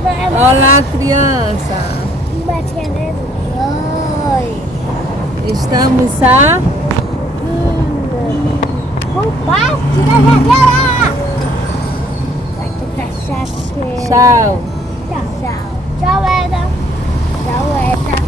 Olá, criança. Estamos a... O parque da janela! Parque da cachaceira. Tchau. Tchau, tchau. Tchau, Eda. Tchau, Eda.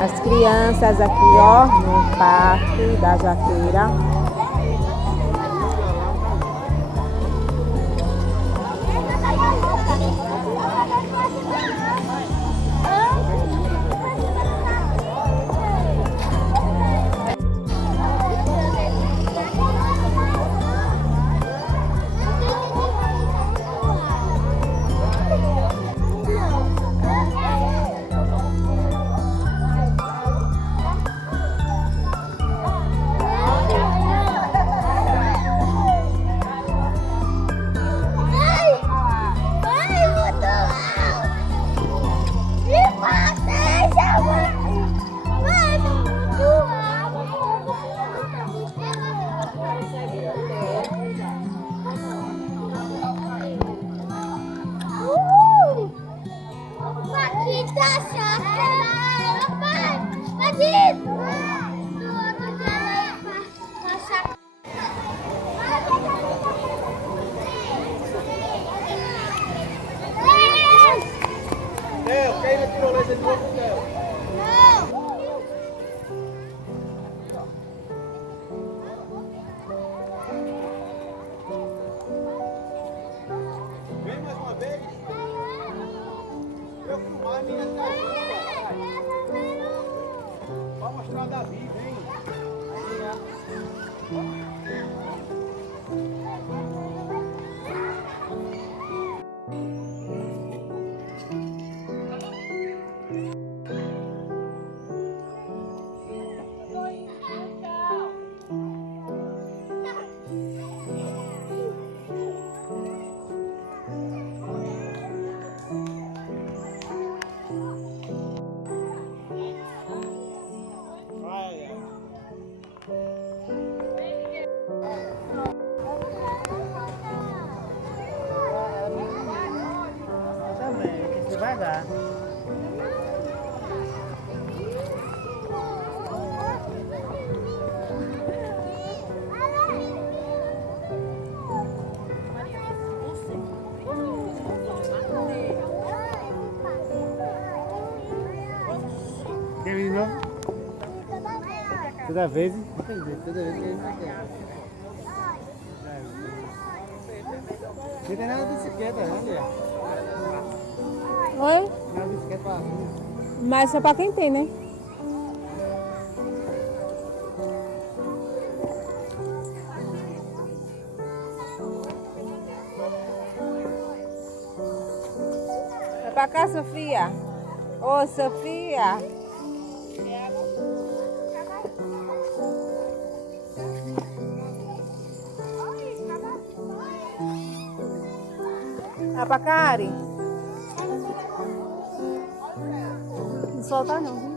As crianças aqui, ó, no Parque da Jaqueira. Quem ainda tirou leite de novo, Theo? Vem mais uma vez. Eu filmar, minha Vai mostrar a Davi, vem. Devagar. Quer vir de novo? Toda vez? Entendi, toda vez que a gente quer. Não tem nada de bicicleta, né, Lia? Oi? Nada de bicicleta pra Mas é pra quem tem, né? É pra cá, Sofia? Ô, Sofia! É pra cá, Ari? Não solta não, viu?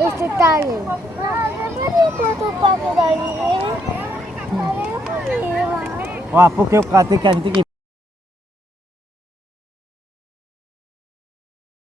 Este tayo. Pwede ko pa ko dali. Wah, porque o kate kan tiki